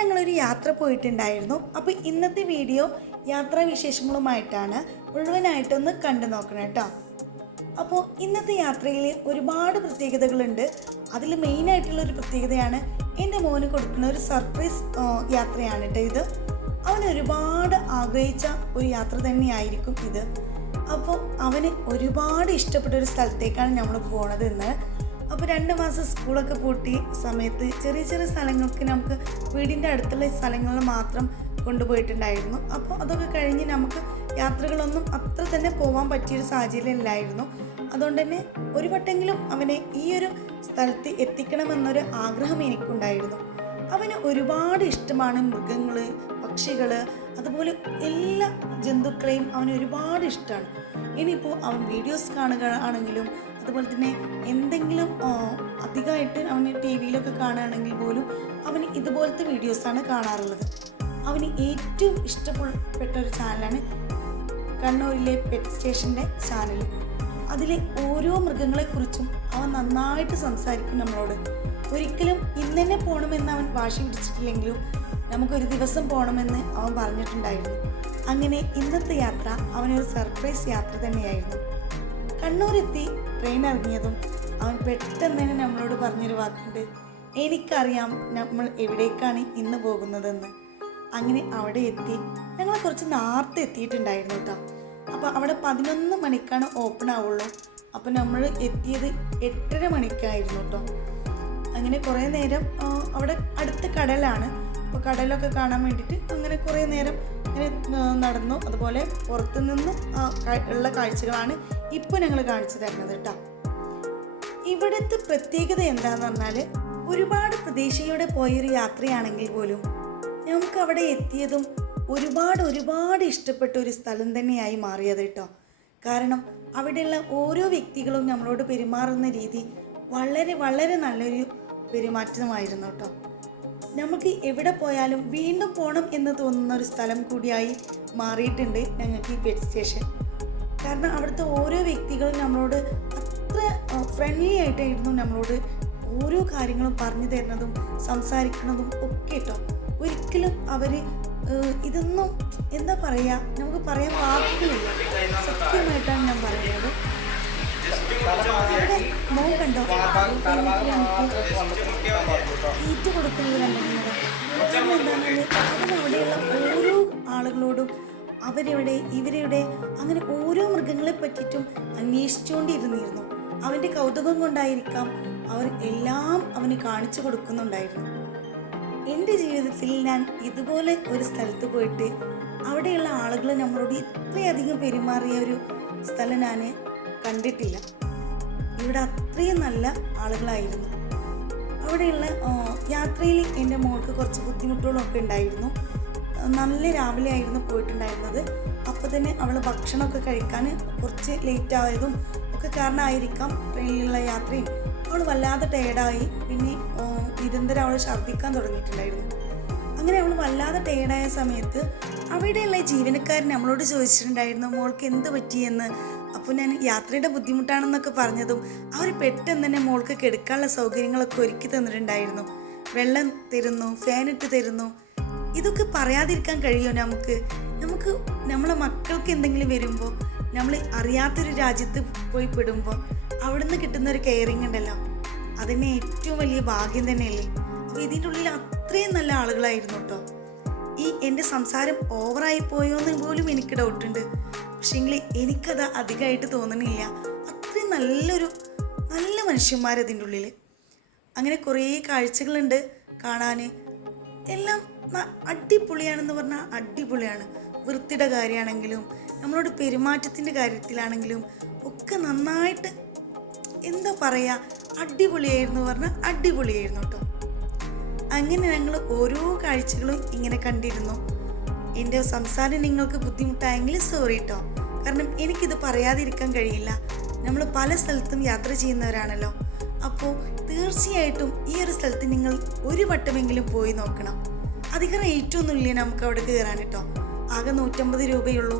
ഞങ്ങളൊരു യാത്ര പോയിട്ടുണ്ടായിരുന്നു. അപ്പോൾ ഇന്നത്തെ വീഡിയോ യാത്രാവിശേഷങ്ങളുമായിട്ടാണ്. മുഴുവനായിട്ടൊന്ന് കണ്ടു നോക്കണം കേട്ടോ. അപ്പോൾ ഇന്നത്തെ യാത്രയിൽ ഒരുപാട് പ്രത്യേകതകളുണ്ട്. അതിൽ മെയിനായിട്ടുള്ളൊരു പ്രത്യേകതയാണ് എൻ്റെ മോന് കൊടുക്കുന്ന ഒരു സർപ്രൈസ് യാത്രയാണ് കേട്ടോ ഇത്. അവൻ ഒരുപാട് ആഗ്രഹിച്ച ഒരു യാത്ര തന്നെയായിരിക്കും ഇത്. അപ്പോൾ അവന് ഒരുപാട് ഇഷ്ടപ്പെട്ട ഒരു സ്ഥലത്തേക്കാണ് നമ്മൾ പോണത് ഇന്ന്. അപ്പോൾ 2 മാസം സ്കൂളൊക്കെ പൂട്ടി സമയത്ത് ചെറിയ ചെറിയ സ്ഥലങ്ങൾക്ക് നമുക്ക് വീടിൻ്റെ അടുത്തുള്ള സ്ഥലങ്ങളിൽ മാത്രം കൊണ്ടുപോയിട്ടുണ്ടായിരുന്നു. അപ്പോൾ അതൊക്കെ കഴിഞ്ഞ് നമുക്ക് യാത്രകളൊന്നും അത്ര തന്നെ പോകാൻ പറ്റിയൊരു സാഹചര്യം ഇല്ലായിരുന്നു. അതുകൊണ്ട് തന്നെ ഒരു വട്ടെങ്കിലും അവനെ ഈ ഒരു സ്ഥലത്ത് എത്തിക്കണമെന്നൊരു ആഗ്രഹം എനിക്കുണ്ടായിരുന്നു. അവന് ഒരുപാട് ഇഷ്ടമാണ് മൃഗങ്ങൾ, പക്ഷികൾ, അതുപോലെ എല്ലാ ജന്തുക്കളെയും അവന് ഒരുപാട് ഇഷ്ടമാണ്. ഇനിയിപ്പോൾ അവൻ വീഡിയോസ് കാണുക ആണെങ്കിലും അതുപോലെ തന്നെ എന്തെങ്കിലും അധികമായിട്ട് അവന് ടി വിയിലൊക്കെ കാണുകയാണെങ്കിൽ പോലും അവന് ഇതുപോലത്തെ വീഡിയോസാണ് കാണാറുള്ളത്. അവന് ഏറ്റവും ഇഷ്ടപ്പെട്ട ഒരു ചാനലാണ് കണ്ണൂരിലെ പെറ്റ് സ്റ്റേഷൻ്റെ ചാനൽ. അതിലെ ഓരോ മൃഗങ്ങളെക്കുറിച്ചും അവൻ നന്നായിട്ട് സംസാരിക്കും നമ്മളോട്. ഒരിക്കലും ഇന്ന് തന്നെ പോകണമെന്ന് അവൻ വാശി പിടിച്ചിട്ടില്ലെങ്കിലും നമുക്കൊരു ദിവസം പോകണമെന്ന് അവൻ പറഞ്ഞിട്ടുണ്ടായിരുന്നു. അങ്ങനെ ഇന്നത്തെ യാത്ര അവനൊരു സർപ്രൈസ് യാത്ര തന്നെയായിരുന്നു. കണ്ണൂരെത്തി ട്രെയിൻ ഇറങ്ങിയതും അവൻ പെട്ടെന്ന് തന്നെ നമ്മളോട് പറഞ്ഞൊരു വാക്കുണ്ട്, എനിക്കറിയാം നമ്മൾ എവിടേക്കാണ് ഇന്ന് പോകുന്നതെന്ന്. അങ്ങനെ അവിടെ എത്തി. ഞങ്ങൾ കുറച്ച് നേരത്തെ എത്തിയിട്ടുണ്ടായിരുന്നു കേട്ടോ. അപ്പോൾ അവിടെ 11 മണിക്കാണ് ഓപ്പൺ ആവുള്ളൂ. അപ്പോൾ നമ്മൾ എത്തിയത് 8:30 മണിക്കായിരുന്നു കേട്ടോ. അങ്ങനെ കുറേ നേരം അവിടെ അടുത്ത കടലാണ്. അപ്പോൾ കടലൊക്കെ കാണാൻ വേണ്ടിയിട്ട് അങ്ങനെ കുറേ നേരം ഇങ്ങനെ നടന്നു. അതുപോലെ പുറത്തു നിന്നും ഉള്ള കാഴ്ചകളാണ് ഇപ്പോൾ ഞങ്ങൾ കാണിച്ചു തരുന്നത് കേട്ടോ. ഇവിടുത്തെ പ്രത്യേകത എന്താണെന്ന് പറഞ്ഞാൽ ഒരുപാട് പ്രതീക്ഷയോടെ പോയൊരു യാത്രയാണെങ്കിൽ പോലും നമുക്ക് അവിടെ എത്തിയതും ഒരുപാട് ഇഷ്ടപ്പെട്ട ഒരു സ്ഥലം തന്നെയായി മാറിയത് കേട്ടോ. കാരണം അവിടെയുള്ള ഓരോ വ്യക്തികളും നമ്മളോട് പെരുമാറുന്ന രീതി വളരെ നല്ലൊരു പെരുമാറ്റമായിരുന്നു കേട്ടോ. നമുക്ക് എവിടെ പോയാലും വീണ്ടും പോകണം എന്ന് തോന്നുന്ന ഒരു സ്ഥലം കൂടിയായി മാറിയിട്ടുണ്ട് ഞങ്ങൾക്ക് ഈ പെറ്റ് സ്റ്റേഷൻ. കാരണം അവിടുത്തെ ഓരോ വ്യക്തികളും നമ്മളോട് അത്ര ഫ്രണ്ട്ലി ആയിട്ടായിരുന്നു നമ്മളോട് ഓരോ കാര്യങ്ങളും പറഞ്ഞു തരുന്നതും സംസാരിക്കുന്നതും ഒക്കെ കേട്ടോ. ഒരിക്കലും അവർ ഇതൊന്നും എന്താ പറയുക, നമുക്ക് പറയാൻ വാക്കുകളില്ല. സത്യമായിട്ടാണ് ഞാൻ പറയുന്നത്. അവിടെ മോൻ കണ്ടോ ഈറ്റ് കൊടുക്കുന്നത് കണ്ടിരുന്നത്. അതിനവിടെയുള്ള ഓരോ ആളുകളോടും അവരെവിടെ ഇവരെവിടെ അങ്ങനെ ഓരോ മൃഗങ്ങളെ പറ്റിയിട്ടും അന്വേഷിച്ചുകൊണ്ടിരുന്നിരുന്നു. അവൻ്റെ കൗതുകം കൊണ്ടായിരിക്കാം അവർ എല്ലാം അവന് കാണിച്ചു കൊടുക്കുന്നുണ്ടായിരുന്നു. എൻ്റെ ജീവിതത്തിൽ ഞാൻ ഇതുപോലെ ഒരു സ്ഥലത്ത് പോയിട്ട് അവിടെയുള്ള ആളുകൾ നമ്മളോട് ഇത്രയധികം പെരുമാറിയ ഒരു സ്ഥലം ഞാൻ കണ്ടിട്ടില്ല. ഇവിടെ അത്രയും നല്ല ആളുകളായിരുന്നു. അവിടെയുള്ള യാത്രയിൽ എൻ്റെ മോൾക്ക് കുറച്ച് ബുദ്ധിമുട്ടുകളൊക്കെ ഉണ്ടായിരുന്നു. നല്ല രാവിലെ ആയിരുന്നു പോയിട്ടുണ്ടായിരുന്നത്. അപ്പോൾ തന്നെ അവൾ ഭക്ഷണമൊക്കെ കഴിക്കാൻ കുറച്ച് ലേറ്റ് ആയതും ഒക്കെ കാരണമായിരിക്കാം ട്രെയിനിലുള്ള യാത്രയും. അവൾ വല്ലാതെ ടയേർഡായി. പിന്നെ നിരന്തരം അവൾ ഛർദ്ദിക്കാൻ തുടങ്ങിയിട്ടുണ്ടായിരുന്നു. അങ്ങനെ അവൾ വല്ലാതെ ടയേർഡായ സമയത്ത് അവിടെയുള്ള ജീവനക്കാരൻ നമ്മളോട് ചോദിച്ചിട്ടുണ്ടായിരുന്നു മോൾക്ക് എന്ത് പറ്റിയെന്ന്. അപ്പോൾ ഞാൻ യാത്രയുടെ ബുദ്ധിമുട്ടാണെന്നൊക്കെ പറഞ്ഞതും അവർ പെട്ടെന്ന് തന്നെ മോൾക്ക് കിടക്കാനുള്ള സൗകര്യങ്ങളൊക്കെ ഒരുക്കി തന്നിട്ടുണ്ടായിരുന്നു. വെള്ളം തരുന്നു, ഫാനിട്ട് തരുന്നു. ഇതൊക്കെ പറയാതിരിക്കാൻ കഴിയുമോ നമുക്ക്? നമ്മളെ മക്കൾക്ക് എന്തെങ്കിലും വരുമ്പോൾ നമ്മൾ അറിയാത്തൊരു രാജ്യത്ത് പോയി പെടുമ്പോൾ അവിടുന്ന് കിട്ടുന്ന ഒരു കെയറിങ് ഉണ്ടല്ലോ, അതിന് ഏറ്റവും വലിയ ഭാഗ്യം തന്നെയല്ലേ. അപ്പോൾ ഇതിൻ്റെ ഉള്ളിൽ അത്രയും നല്ല ആളുകളായിരുന്നു കേട്ടോ. ഈ എൻ്റെ സംസാരം ഓവറായി പോയോ എന്ന് പോലും എനിക്ക് ഡൗട്ടുണ്ട്. പക്ഷേങ്കിൽ എനിക്കത് അധികമായിട്ട് തോന്നണില്ല. അത്രയും നല്ല മനുഷ്യന്മാരതിൻ്റെ ഉള്ളിൽ. അങ്ങനെ കുറേ കാഴ്ചകളുണ്ട് കാണാൻ. എല്ലാം അടിപൊളിയാണെന്ന് പറഞ്ഞാൽ അടിപൊളിയാണ്. വൃത്തിയുടെ കാര്യമാണെങ്കിലും നമ്മളോട് പെരുമാറ്റത്തിൻ്റെ കാര്യത്തിലാണെങ്കിലും ഒക്കെ നന്നായിട്ട് എന്താ പറയുക, അടിപൊളിയായിരുന്നു പറഞ്ഞാൽ അടിപൊളിയായിരുന്നു കേട്ടോ. അങ്ങനെ ഞങ്ങൾ ഓരോ കാഴ്ചകളും ഇങ്ങനെ കണ്ടിരുന്നു. എൻ്റെ സംസാരം നിങ്ങൾക്ക് ബുദ്ധിമുട്ടായെങ്കിൽ സോറി കേട്ടോ. കാരണം എനിക്കിത് പറയാതിരിക്കാൻ കഴിയില്ല. നമ്മൾ പല സ്ഥലത്തും യാത്ര ചെയ്യുന്നവരാണല്ലോ. അപ്പോൾ തീർച്ചയായിട്ടും ഈ ഒരു സ്ഥലത്ത് നിങ്ങൾ ഒരു വട്ടമെങ്കിലും പോയി നോക്കണം. അധികം റേറ്റൊന്നുമില്ല നമുക്ക് അവിടെ കയറാൻ കേട്ടോ. ആകെ 150 രൂപയുള്ളൂ.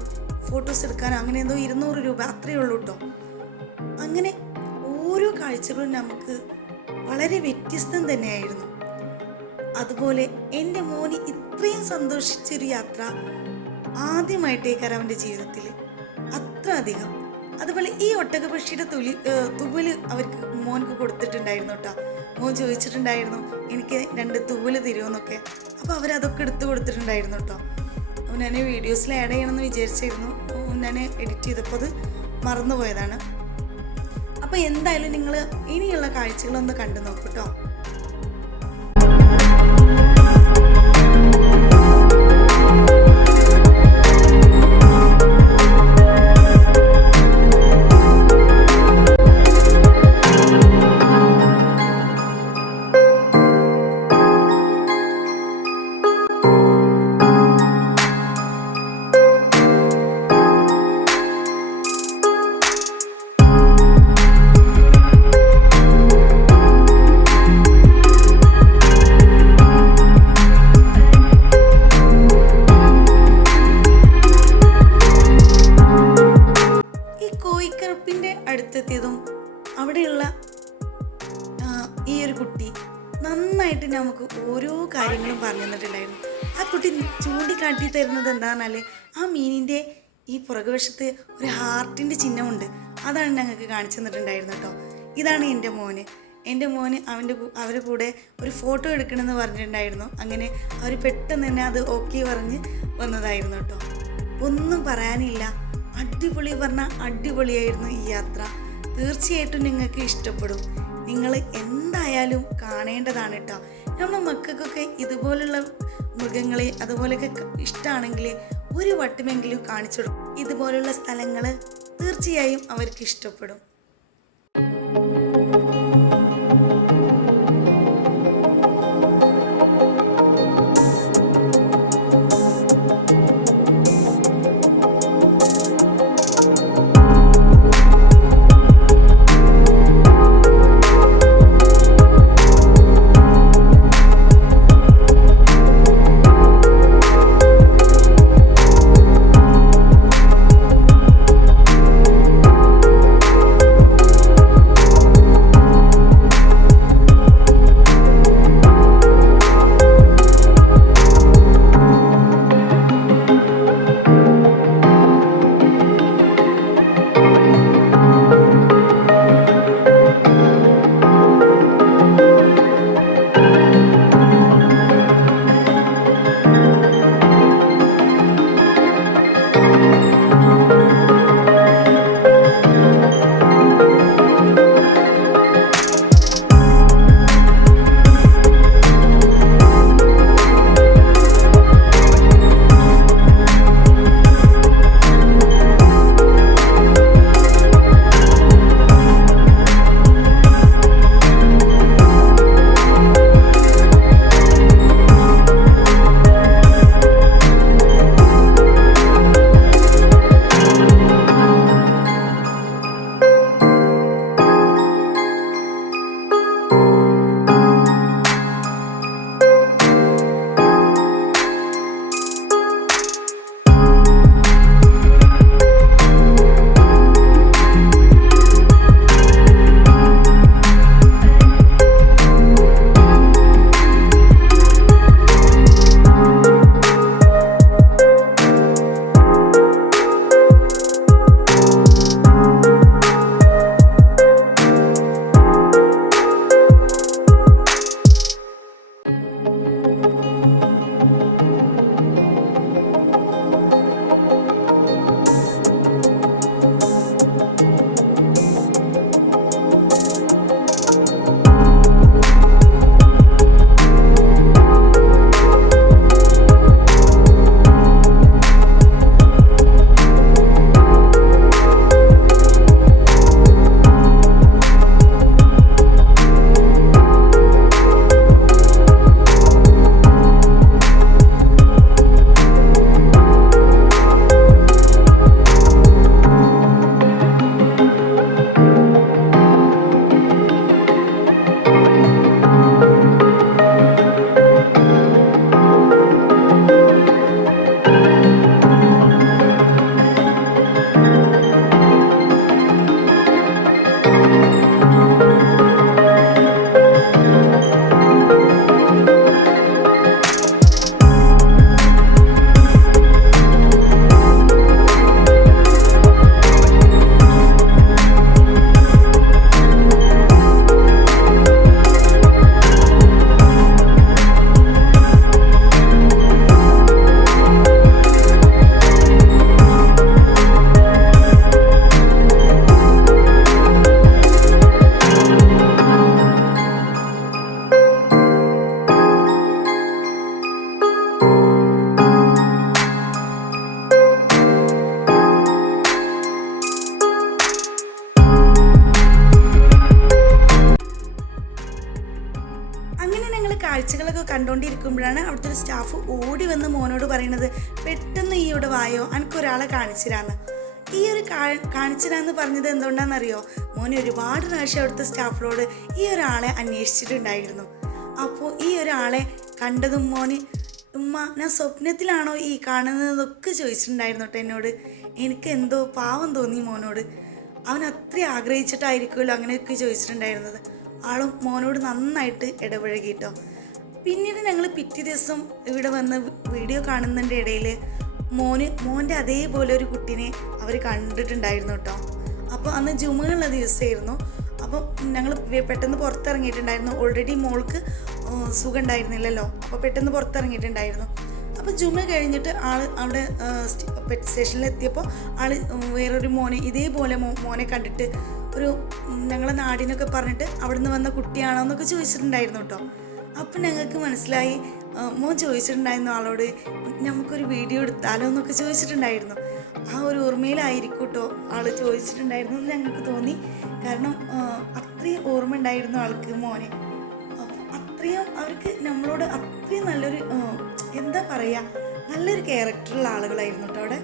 ഫോട്ടോസ് എടുക്കാനോ അങ്ങനെ എന്തോ 200 രൂപ അത്രയേ ഉള്ളൂ കേട്ടോ. അങ്ങനെ ഓരോ കാഴ്ചകളും നമുക്ക് വളരെ വ്യത്യസ്തം തന്നെയായിരുന്നു. അതുപോലെ എൻ്റെ മോന് ഇത്രയും സന്തോഷിച്ചൊരു യാത്ര ആദ്യമായിട്ടേക്കാരം അവൻ്റെ ജീവിതത്തിൽ, അത്ര അധികം. അതുപോലെ ഈ ഒട്ടകപക്ഷിയുടെ തുവല് അവർക്ക് മോനക്ക് കൊടുത്തിട്ടുണ്ടായിരുന്നു കേട്ടോ. മോൻ ചോദിച്ചിട്ടുണ്ടായിരുന്നു എനിക്ക് 2 തുവല് തരുമെന്നൊക്കെ. അപ്പോൾ അവരതൊക്കെ എടുത്ത് കൊടുത്തിട്ടുണ്ടായിരുന്നു കേട്ടോ. ഞാൻ വീഡിയോസിൽ ആഡ് ചെയ്യണമെന്ന് വിചാരിച്ചിരുന്നു, ഞാൻ എഡിറ്റ് ചെയ്തപ്പോൾ അത് മറന്നുപോയതാണ്. അപ്പോൾ എന്തായാലും നിങ്ങൾ ഇനിയുള്ള കാഴ്ചകളൊന്ന് കണ്ടു നോക്കൂ കേട്ടോ. അടുത്തെത്തിയതും അവിടെയുള്ള ഈ ഒരു കുട്ടി നന്നായിട്ട് നമുക്ക് ഓരോ കാര്യങ്ങളും പറഞ്ഞു തന്നിട്ടുണ്ടായിരുന്നു. ആ കുട്ടി ചൂണ്ടിക്കാട്ടി തരുന്നത് എന്താണെന്നാൽ ആ മീനിൻ്റെ ഈ പുറകുവശത്ത് ഒരു ഹാർട്ടിൻ്റെ ചിഹ്നമുണ്ട്. അതാണ് ഞങ്ങൾക്ക് കാണിച്ചു തന്നിട്ടുണ്ടായിരുന്നു കേട്ടോ. ഇതാണ് എൻ്റെ മോന് അവരുടെ കൂടെ ഒരു ഫോട്ടോ എടുക്കണമെന്ന് പറഞ്ഞിട്ടുണ്ടായിരുന്നു. അങ്ങനെ അവർ പെട്ടെന്ന് തന്നെ അത് ഓക്കെ പറഞ്ഞ് വന്നതായിരുന്നു കേട്ടോ. ഒന്നും പറയാനില്ല, അടിപൊളി പറഞ്ഞാൽ അടിപൊളിയായിരുന്നു ഈ യാത്ര. തീർച്ചയായിട്ടും നിങ്ങൾക്ക് ഇഷ്ടപ്പെടും. നിങ്ങൾ എന്തായാലും കാണേണ്ടതാണ് കേട്ടോ. നമ്മുടെ മക്കൾക്കൊക്കെ ഇതുപോലുള്ള മൃഗങ്ങളെ അതുപോലെയൊക്കെ ഇഷ്ടമാണെങ്കിൽ ഒരു വട്ടമെങ്കിലും കാണിച്ചു കൊടുക്കും. ഇതുപോലുള്ള സ്ഥലങ്ങൾ തീർച്ചയായും അവർക്ക് ഇഷ്ടപ്പെടും. കയറുമ്പോഴാണ് അവിടുത്തെ ഒരു സ്റ്റാഫ് ഓടി വന്ന് മോനോട് പറയുന്നത്, പെട്ടെന്ന് ഈ ഇവിടെ വായോ, എനിക്കൊരാളെ കാണിച്ചിരാന്ന്. ഈ ഒരു കാണിച്ചിരാന്ന് പറഞ്ഞത് എന്തുകൊണ്ടാണെന്നറിയോ? മോനെ ഒരുപാട് പ്രാവശ്യം അവിടുത്തെ സ്റ്റാഫിനോട് ഈ ഒരാളെ അന്വേഷിച്ചിട്ടുണ്ടായിരുന്നു. അപ്പോൾ ഈ ഒരാളെ കണ്ടതും മോന്, ഉമ്മ ഞാൻ സ്വപ്നത്തിലാണോ ഈ കാണുന്നതൊക്കെ ചോദിച്ചിട്ടുണ്ടായിരുന്നു കേട്ടോ എന്നോട്. എനിക്ക് എന്തോ പാവം തോന്നി മോനോട്. അവൻ അത്രയും ആഗ്രഹിച്ചിട്ടായിരിക്കുമല്ലോ അങ്ങനെയൊക്കെ ചോദിച്ചിട്ടുണ്ടായിരുന്നത്. ആളും മോനോട് നന്നായിട്ട് ഇടപഴകിട്ടോ. പിന്നീട് ഞങ്ങൾ പിറ്റേ ദിവസം ഇവിടെ വന്ന് വീഡിയോ കാണുന്നതിൻ്റെ ഇടയിൽ മോൻ്റെ അതേപോലെ ഒരു കുട്ടീനെ അവർ കണ്ടിട്ടുണ്ടായിരുന്നു കേട്ടോ. അപ്പോൾ അന്ന് ജുമുള്ള ദിവസമായിരുന്നു. അപ്പം ഞങ്ങൾ പെട്ടെന്ന് പുറത്തിറങ്ങിയിട്ടുണ്ടായിരുന്നു. ഓൾറെഡി മോൾക്ക് സുഖം ഉണ്ടായിരുന്നില്ലല്ലോ, അപ്പോൾ പെട്ടെന്ന് പുറത്തിറങ്ങിയിട്ടുണ്ടായിരുന്നു. അപ്പോൾ ജുമ കഴിഞ്ഞിട്ട് അവിടെ പെറ്റ് സ്റ്റേഷനിൽ എത്തിയപ്പോൾ വേറൊരു മോനെ ഇതേപോലെ മോനെ കണ്ടിട്ട് ഒരു ഞങ്ങളെ നാടിനൊക്കെ പറഞ്ഞിട്ട് അവിടെ നിന്ന് വന്ന കുട്ടിയാണോ എന്നൊക്കെ ചോദിച്ചിട്ടുണ്ടായിരുന്നു കേട്ടോ. അപ്പം ഞങ്ങൾക്ക് മനസ്സിലായി, മോൻ ചോദിച്ചിട്ടുണ്ടായിരുന്നു ആളോട് നമുക്കൊരു വീഡിയോ എടുത്താലോ എന്നൊക്കെ ചോദിച്ചിട്ടുണ്ടായിരുന്നു. ആ ഒരു ഓർമ്മയിലായിരിക്കും കേട്ടോ ആൾ ചോദിച്ചിട്ടുണ്ടായിരുന്നു എന്ന് ഞങ്ങൾക്ക് തോന്നി. കാരണം അത്രയും ഓർമ്മ ഉണ്ടായിരുന്നു ആൾക്ക് മോനെ. അത്രയും അവർക്ക് നമ്മളോട് അത്രയും നല്ലൊരു എന്താ പറയുക, നല്ലൊരു ക്യാരക്ടറുള്ള ആളുകളായിരുന്നു കേട്ടോ അവിടെ.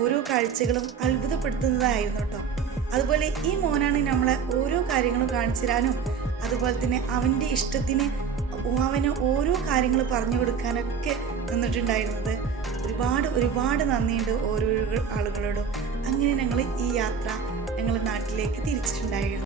ഓരോ കാഴ്ചകളും അത്ഭുതപ്പെടുത്തുന്നതായിരുന്നു കേട്ടോ. അതുപോലെ ഈ മോനാണ് നമ്മളെ ഓരോ കാര്യങ്ങളും കാണിച്ചു തരാനും അതുപോലെ തന്നെ അവൻ്റെ ഇഷ്ടത്തിന് അവന് ഓരോ കാര്യങ്ങൾ പറഞ്ഞു കൊടുക്കാനൊക്കെ നിന്നിട്ടുണ്ടായിരുന്നത്. ഒരുപാട് നന്ദിയുണ്ട് ഓരോ ആളുകളോടും. അങ്ങനെ ഞങ്ങൾ ഈ യാത്ര ഞങ്ങൾ നാട്ടിലേക്ക് തിരിച്ചിട്ടുണ്ടായിരുന്നു.